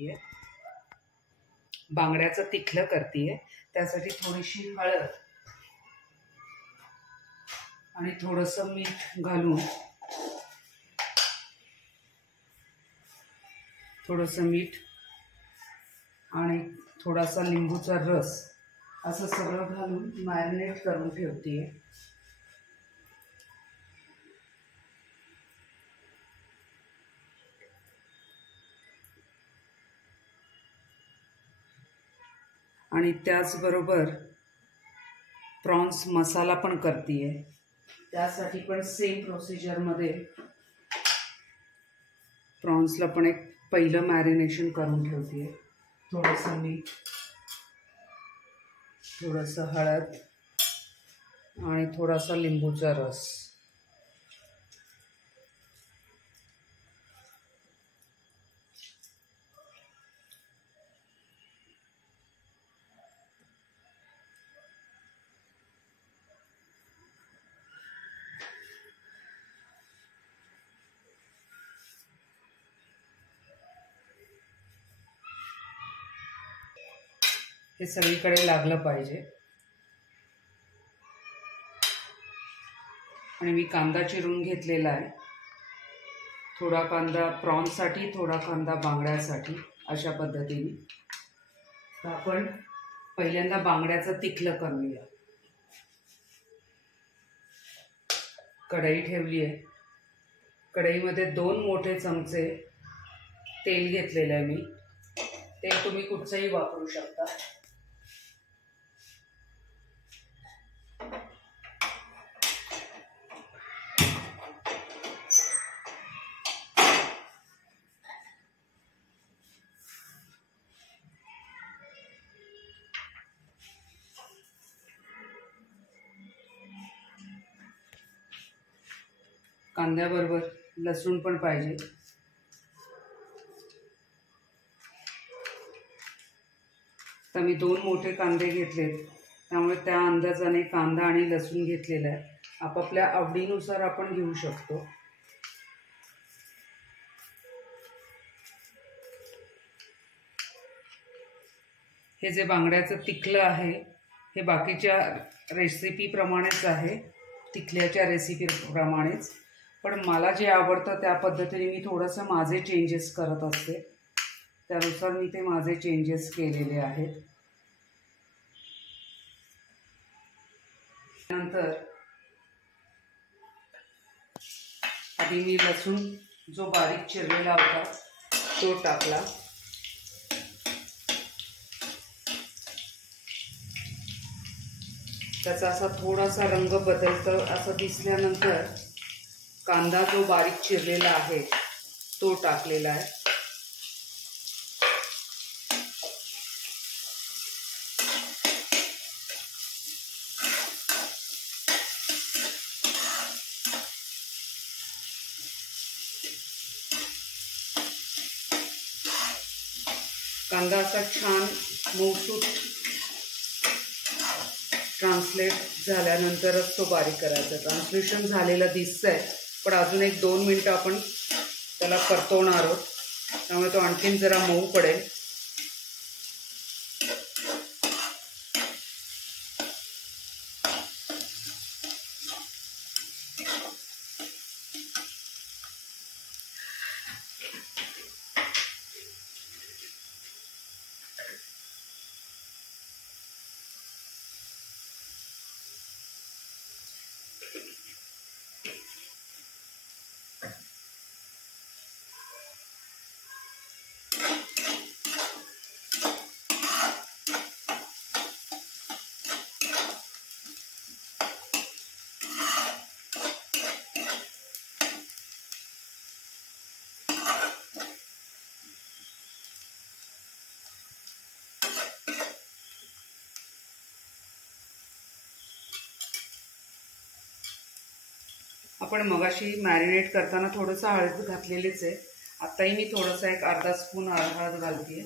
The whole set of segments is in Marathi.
ठेवतीये, बांगड्याचं तिखलं करतीये। त्यासाठी थोडीशी हळद आणि थोडंसं मीठ घालून आणि थोडासा लिंबूचा रस असं सगळं घालून मॅरिनेट करून ठेवतीये। आणि त्याचबरोबर प्रॉन्स मसाला पण करतीये। त्यासाठी पण सेम प्रोसिजरमध्ये प्रॉन्सला पण एक पहिलं मॅरिनेशन करून ठेवतीये। थोडंसं मीठ, थोडंसं हळद आणि थोडासा लिंबूचा रस। हे सगळीकडे लागलं पाहिजे। आणि मी कांदा चिरून घेतलेला आहे, थोडा कांदा प्रॉन्ससाठी, थोडा कांदा बांगड्यासाठी, अशा पद्धतीने। तर आपण पहिल्यांदा बांगड्याचं तिखलं करूया। कढई ठेवली आहे, कढईमध्ये 2 मोठे चमचे तेल घेतलेलं आहे मी। तेल तुम्ही कुठचंही वापरू शकता। कांद्याबरोबर लसूण पण पाहिजे। तर मी 2 मोठे कांदे घेतलेत, त्यामुळे त्या अंदाजाने कांदा आणि लसूण घेतलेला आहे। आपापल्या आवडीनुसार आपण घेऊ शकतो। हे जे बांगड्याचं तिखलं आहे हे बाकीच्या रेसिपीप्रमाणेच आहे, तिखल्याच्या रेसिपीप्रमाणेच, पण मला जे आवडतं त्या पद्धतीने मी थोडंसं माझे चेंजेस करत असते। त्यानुसार मी ते माझे चेंजेस केलेले आहेत। नंतर आधी मी लसूण जो बारीक चिरलेला होता तो टाकला। त्याचा असा थोडासा रंग बदलतो असं दिसल्यानंतर कांदा जो बारीक चिरलेला आहे तो टाकलेला आहे। कांदा असा छान मऊसूत ट्रान्सलेट झाल्यानंतरच तो बारीक करायचा। ट्रान्सलेशन झालेलं दिसतंय, पण अजून एक 2 मिनिटं आपण त्याला परतवणार आहोत, त्यामुळे तो आणखीन जरा मऊ पडेल। आपण मगाशी मॅरिनेट करताना थोडंसं हळद घातलेलीच आहे। आताही मी थोडंसं एक अर्धा स्पून हळद घालते।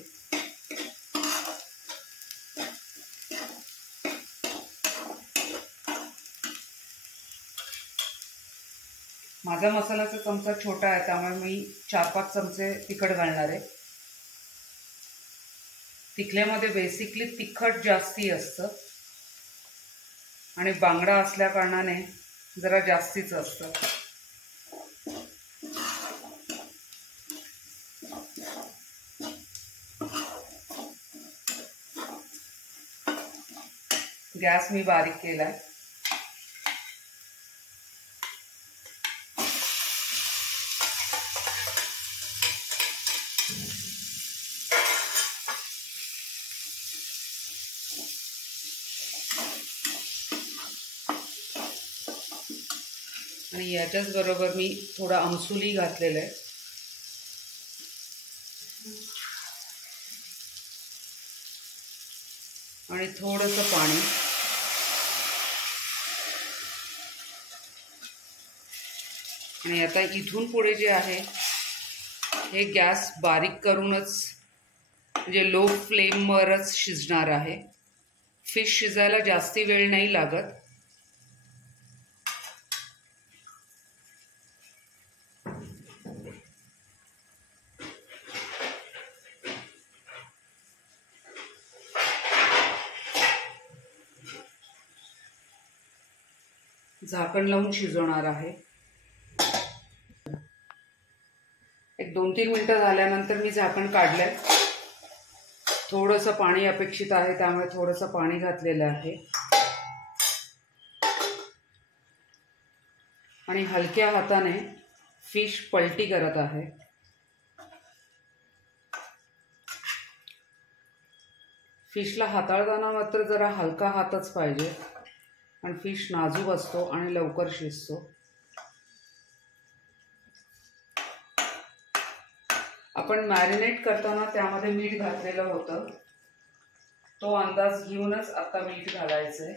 माझा मसाल्याचा चमचा छोटा आहे, त्यामुळे मी 4-5 चमचे तिखट घालणार आहे। तिखल्यामध्ये बेसिकली तिखट जास्ती असतं आणि बांगडा असल्या कारणाने जरा जास्तीच असतं. गॅस मी बारीक केलाय. आणि याच्याच बरोबर मी थोडा आमसुली घातलेला आहे. आणि थोडंसं पाणी. आणि आता इथून पुढे जे आहे हे गॅस बारीक करूनच म्हणजे लो फ्लेमवरच शिजणार आहे. फिश शिजायला जास्ती वेळ नाही लागत. झाकण लावून शिजवणार आहे. एक 2-3 मिनिटं झाल्यानंतर मी झाकण काढलंय. थोडंसं पाणी अपेक्षित आहे त्यामुळे थोडंसं पाणी घातलेलं आहे. आणि हलक्या हाताने फिश पलटी करत आहे. फिशला हाताळताना मात्र जरा हलका हातच पाहिजे आणि फिश नाजूक असतो आणि लवकर शिजतो. आपण मॅरिनेट करताना त्यामध्ये मीठ घातलेलं होतं. तो अंदाज घेऊनच आता मीठ घालायचंय.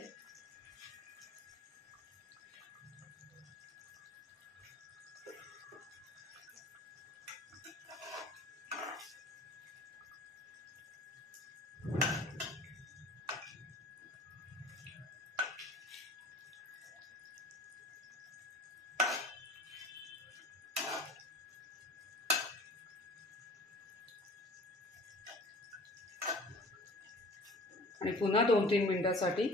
आणि पुन्हा 2-3 मिनिटांसाठी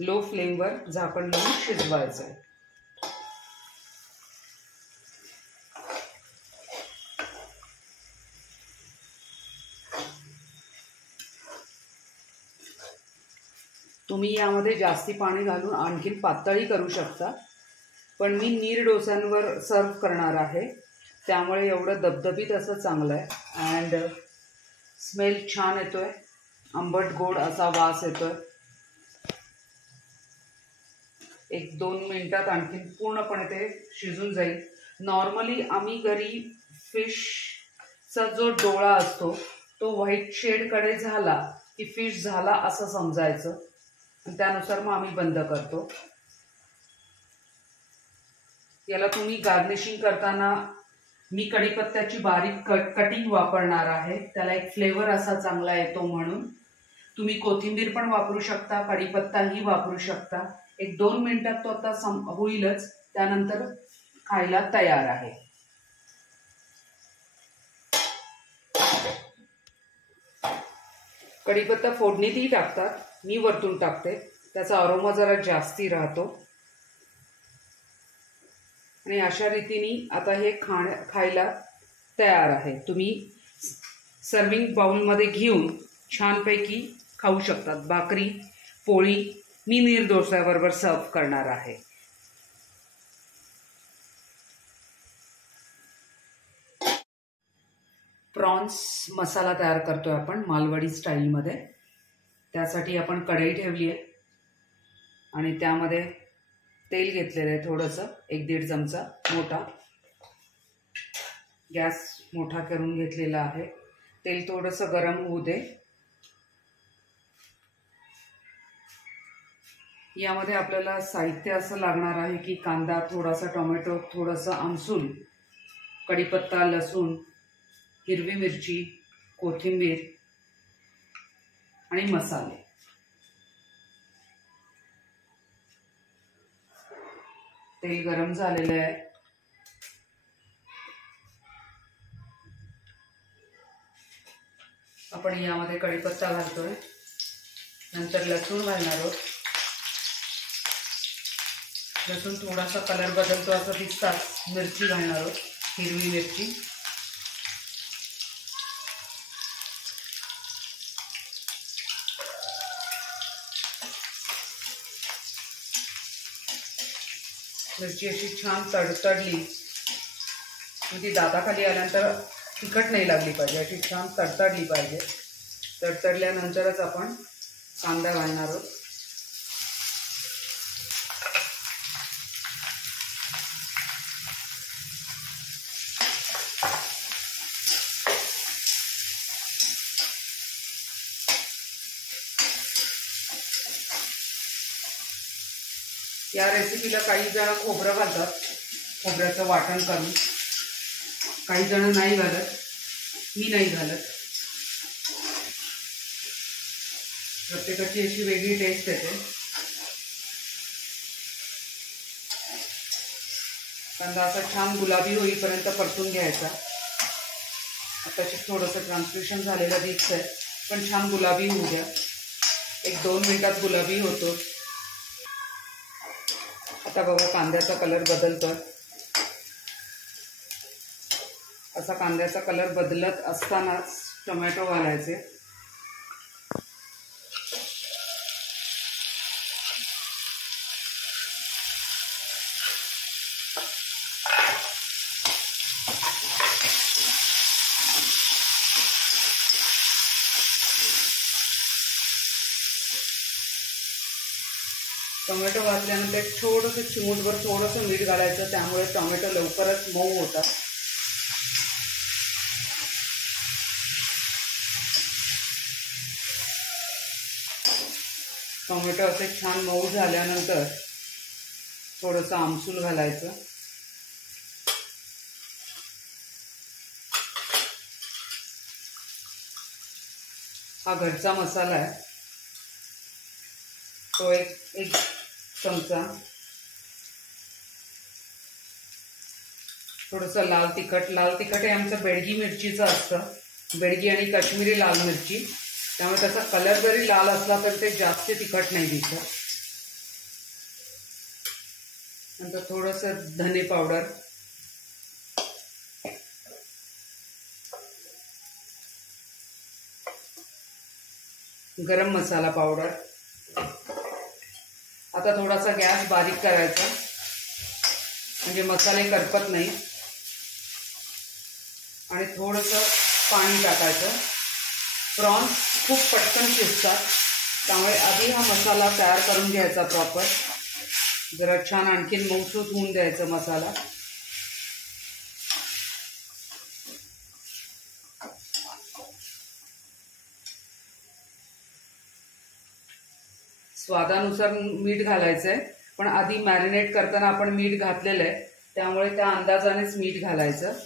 लो फ्लेमवर झाकण लावून शिजवायचं आहे. तुम्ही यामध्ये जास्ती पाणी घालून आणखीन पातळी करू शकता, पण मी नीर डोस्यांवर सर्व करणार आहे त्यामुळे एवढं दबदबीत असं चांगलं आहे. अँड स्मेल छान येतोय. आंबट गोड असा वास येतोय. 1-2 मिनिटात आणखीन पूर्णपणे ते शिजून जाईल. नॉर्मली आम्ही घरी फिशचा जो डोळा असतो तो व्हाईट शेडकडे झाला की फिश झाला असं समजायचं आणि त्यानुसार मग आम्ही बंद करतो. याला तुम्ही गार्निशिंग करताना मी कढीपत्त्याची बारीक कटिंग वापरणार आहे. त्याला एक फ्लेवर असा चांगला येतो म्हणून. तुम्ही कोथिंबीर पण वापरू शकता, कढीपत्ताही वापरू शकता. 1-2 मिनिटात तो आता होईलच. त्यानंतर खायला तयार आहे. कढीपत्ता फोडणीतही टाकतात, मी वरतून टाकते. त्याचा अरोमा जरा जास्ती राहतो. आणि अशा रीतीने आता हे खायला तयार आहे. तुम्ही सर्विंग बाउलमध्ये घेऊन छानपैकी खाऊ शकतात. भाकरी, पोळी. मी नीर डोस्याबरोबर सर्व करणार आहे. प्रॉन्स मसाला तयार करतोय आपण मालवणी स्टाईलमध्ये. त्यासाठी आपण कढई ठेवली आहे आणि त्यामध्ये तेल घेतलेलं आहे थोडंसं, 1-1.5 चमचा मोठा. गॅस मोठा करून घेतलेला आहे. तेल थोडंसं गरम होऊ दे. यामध्ये आपल्याला साहित्य असं लागणार आहे की कांदा, थोडासा टोमॅटो, थोडंसं आमसूल, कढीपत्ता, लसूण, हिरवी मिरची, कोथिंबीर आणि मसाले. तेल गरम झालेलं आहे. आपण यामध्ये कढीपत्ता घालतोय, नंतर लसूण घालणार आहोत. लसूण थोडासा कलर बदलतो असं दिसताच मिरची घालणार आहोत, हिरवी मिरची. मिरची अशी छान तडतडली, ती दाताखाली आल्यानंतर तिखट नाही लागली पाहिजे, अशी छान तडतडली पाहिजे. तडतडल्यानंतरच आपण कांदा घालणार आहोत. या रेसिपीला काही जण खोबरं घालतात, खोबऱ्याचं वाटण करून. काही जण नाही घालत, मी नाही घालत. प्रत्येकाची अशी वेगळी टेस्ट येते. कांदा असा छान गुलाबी होईपर्यंत परतून घ्यायचा. आताशी थोडंसं ट्रान्सलेशन झालेलं दिसतंय, पण छान गुलाबी होऊ द्या. 1-2 मिनिटात गुलाबी होतो. आता बघा कांद्याचा कलर बदलतोय. असा कांद्याचा कलर बदलत असतानाच टोमॅटो घालायचे. टोमॅटो घातल्यानंतर थोडंसं चिमूटभर थोडंसं मीठ घालायचं, त्यामुळे टोमॅटो लवकरच मऊ होतात. टोमॅटो असे छान मऊ झाल्यानंतर थोडंसं आमसूल घालायचं. हा घरचा मसाला आहे, तो एक चमचा. थोडंसं लाल तिखट हे आमचं बेडगी मिरचीचं असतं, बेडगी आणि काश्मीरी लाल मिरची, त्यामुळे त्याचा कलर जरी लाल असला तर ते जास्त तिखट नाही दिसत. नंतर थोडंसं धने पावडर, गरम मसाला पावडर. आता थोडासा गॅस बारीक करायचा, म्हणजे मसाले करपत नाही. आणि थोडंसं पाणी टाकायचं. प्रॉन्स खूप पटकन शिजतात, त्यामुळे आधी हा मसाला तयार करून घ्यायचा प्रॉपर. जरा छान आणखीन मऊसूत होऊन द्यायचा मसाला. स्वादानुसार मीठ घालायचंय, पण आधी मॅरिनेट करताना आपण मीठ घातलेलं आहे, त्यामुळे त्या अंदाजानेच मीठ घालायचं.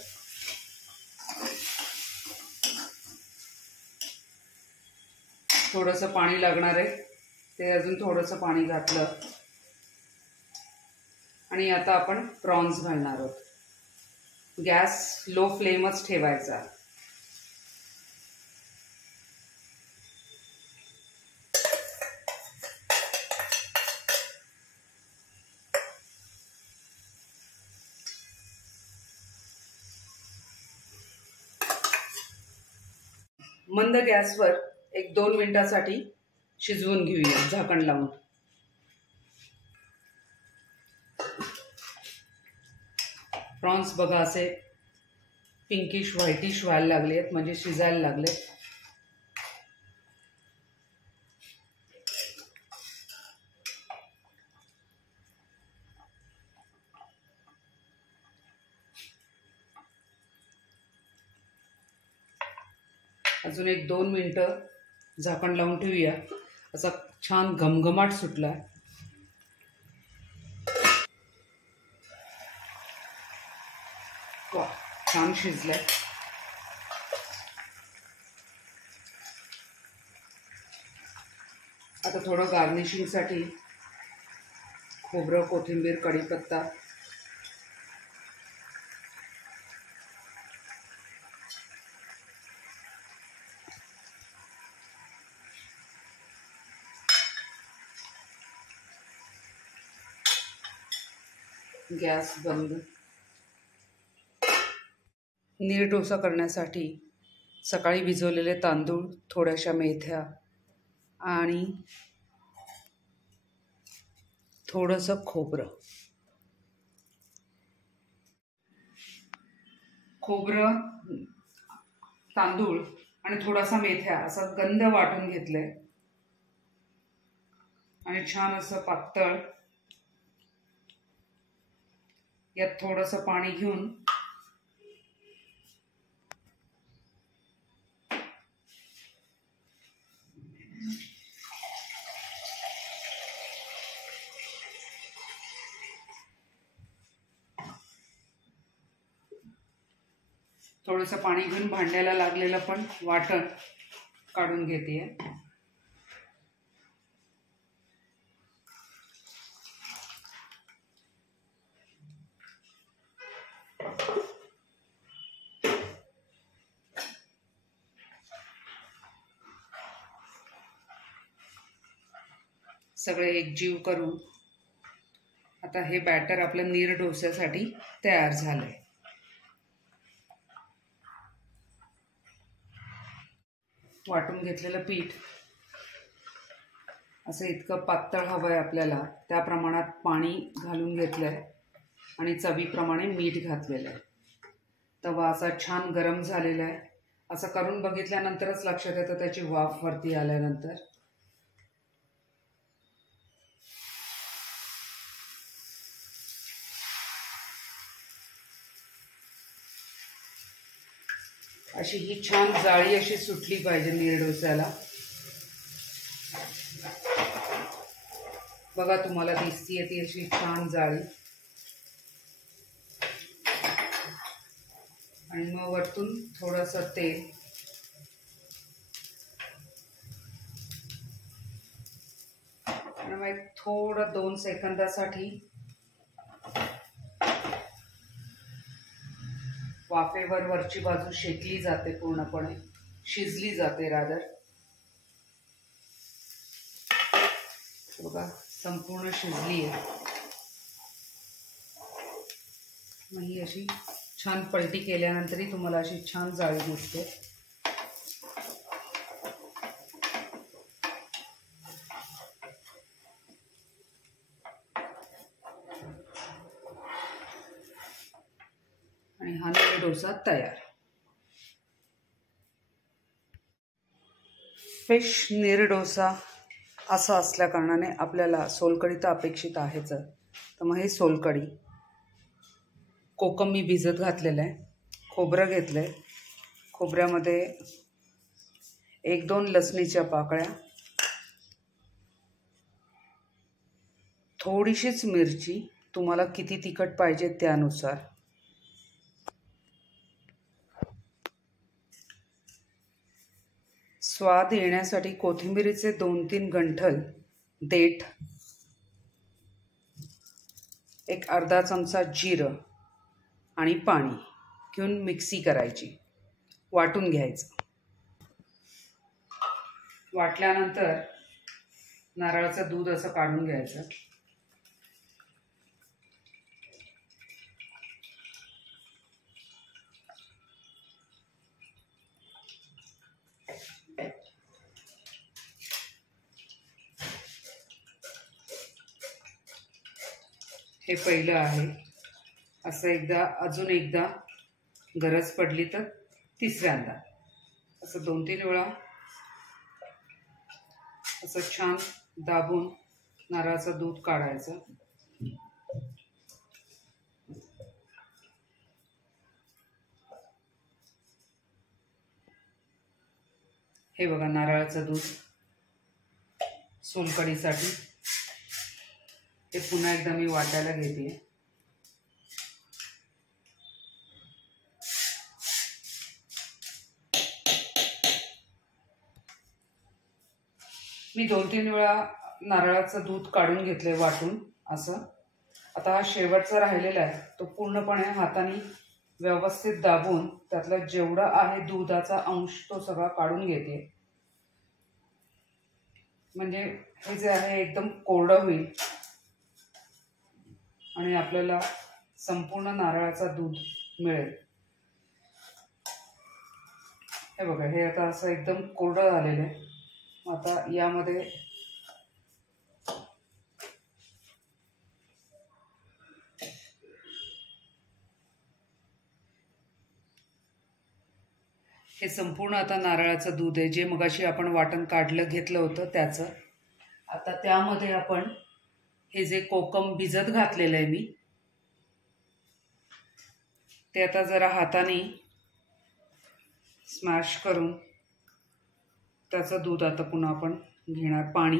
थोडंसं पाणी लागणार आहे, ते अजून थोडंसं पाणी घातलं. आणि आता आपण प्रॉन्स घालणार आहोत. गॅस लो फ्लेमच ठेवायचा. मंद गॅसवर 1-2 मिनिटासाठी शिजवून घेऊया झाकण लावून. प्रॉन्स बघा असे पिंकिश व्हाईटिश व्हायला लागले आहेत, म्हणजे शिजायला लागले. अजून 1-2 मिनिटं झाकण लावून ठेवूया. असा छान घमघमाट सुटला. वा, छान शिजलाय. आता थोडं गार्निशिंगसाठी खोबरं, कोथिंबीर, कढीपत्ता. गॅस बंद. नीर डोसा करण्यासाठी सकाळी भिजवलेले तांदूळ, थोड्याशा मेथ्या आणि थोडंसं खोबरं. खोबरं, तांदूळ आणि थोडासा मेथ्या असं गंध वाटून घेतलंय आणि छान असं पातळ. यात थोडंसं पाणी घेऊन थोडंसं पाणी घेऊन भांड्याला लागलेलं पण वाटण काढून घेते. सगळे एकजीव करून आता हे बॅटर आपल्या नीर डोस्यासाठी तयार झालंय. वाटून घेतलेलं पीठ असं इतकं पातळ हवं आहे आपल्याला, त्या प्रमाणात पाणी घालून घेतलं आहे आणि चवीप्रमाणे मीठ घातलेलं आहे. तवा असा छान गरम झालेला आहे. असं करून बघितल्यानंतरच लक्षात येतं त्याची वाफ वरती आल्यानंतर. अशी ही छान जाळी अशी सुटली पाहिजे नीर डोस्याला. बघा तुम्हाला दिसतीये ती अशी छान जाळी. आणि मग वरतून थोडंसं तेल आणि मग थोडं 2 सेकंदासाठी वाफेवर वरची बाजू शेकली जाते, पूर्णपणे शिजली जाते रादर. बघा संपूर्ण शिजली आहे. मग ही अशी छान पलटी केल्यानंतरही तुम्हाला अशी छान जाळी दिसते. आणि हा नीर डोसा तयार. फिश नीर डोसा असा असल्या कारणाने आपल्याला सोलकढी तर अपेक्षित आहेच. तर मग हे सोलकढी, कोकम मी भिजत घातलेलं आहे, खोबरं घेतलं आहे, खोबऱ्यामध्ये 1-2 लसणीच्या पाकळ्या, थोडीशीच मिरची, तुम्हाला किती तिखट पाहिजे त्यानुसार, स्वाद येण्यासाठी कोथिंबीरीचे 2-3 गंठल, देठ, एक अर्धा चमचा जिरं आणि पाणी घेऊन मिक्सी करायची, वाटून घ्यायचं. वाटल्यानंतर नारळाचं दूध असं काढून घ्यायचं. हे पहिलं आहे. असं अजून एकदा गरज पडली तर तिसऱ्यांदा असं 2-3 वेळा असं छान दाबून नारळाचं दूध काढायचं. हे बघा नारळाचं दूध सोलकढीसाठी. ते पुन्हा एकदा मी वाटायला घेते. मी 2-3 वेळा नारळाचं दूध काढून घेतलंय वाटून असं. आता हा शेवटचा राहिलेला आहे, तो पूर्णपणे हाताने व्यवस्थित दाबून त्यातला जेवढा आहे दुधाचा अंश तो सगळा काढून घेते. म्हणजे हे जे आहे एकदम कोरडं होईल. आणि आपल्याला संपूर्ण नारळाचा दूध मिळेल. हे बघा, हे आता असं एकदम कोरडं झालेलं आहे. आता यामध्ये हे संपूर्ण आता नारळाचं दूध आहे, जे मगाशी आपण वाटण काढलं घेतलं होतं त्याचं. आता त्यामध्ये आपण हे जे कोकम भिजत घातलेलं आहे मी, ते आता जरा हाताने स्मॅश करून त्याचं दूध आता पुन्हा आपण घेणार. पाणी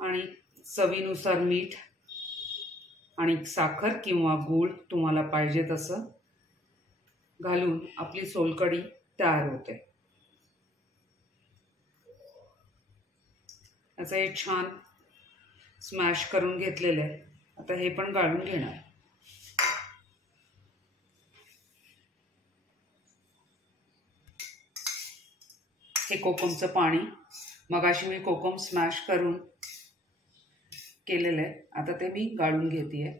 आणि चवीनुसार मीठ आणि साखर किंवा गूळ तुम्हाला पाहिजे तसं घालून आपली सोलकढी तयार होते. असं हे छान स्मॅश करून घेतलेलं आहे. आता हे पण गाळून घेणार. हे कोकमचं पाणी, मगाशी मी कोकम स्मॅश करून केलेलं आहे, आता ते मी गाळून घेतेय.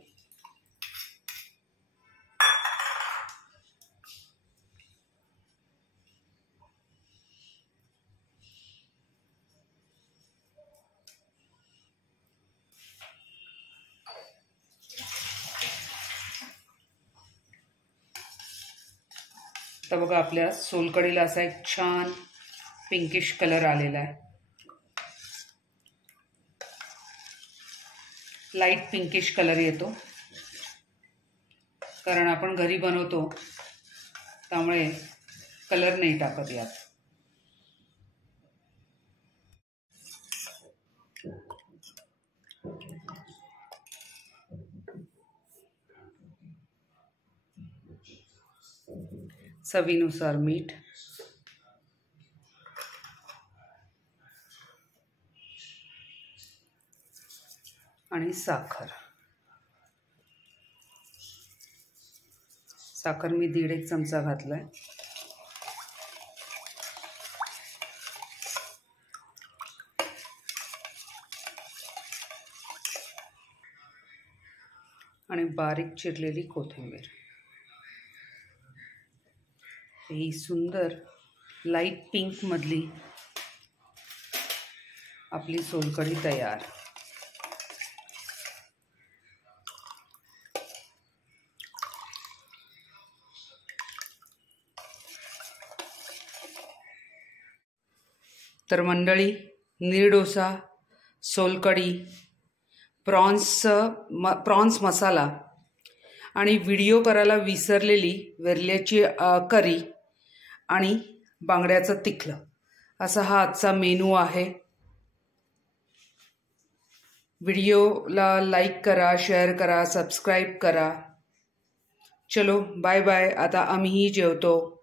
तर बघा, आपल्या सोलकढीला असा एक छान पिंकिश कलर आलेला आहे. लाईट पिंकिश कलर येतो, कारण आपण घरी बनवतो त्यामुळे कलर नाही टाकत यात. चवीनुसार मीठ आणि साखर. साखर मी 1.5 चमचा घातलाय. आणि बारीक चिरलेली कोथिंबीर. ही सुंदर लाईट पिंक मधली आपली सोलकढी तयार. तर मंडळी, नीर डोसा, सोलकढी, प्रॉन्स मसाला आणि व्हिडिओ करायला विसरलेली वेरल्याची करी आणि बांगड्याचं तिखलं, असा हा आजचा मेनू आहे. व्हिडिओला लाईक करा, शेअर करा, सबस्क्राईब करा. चलो बाय बाय. आता आम्हीही जेवतो.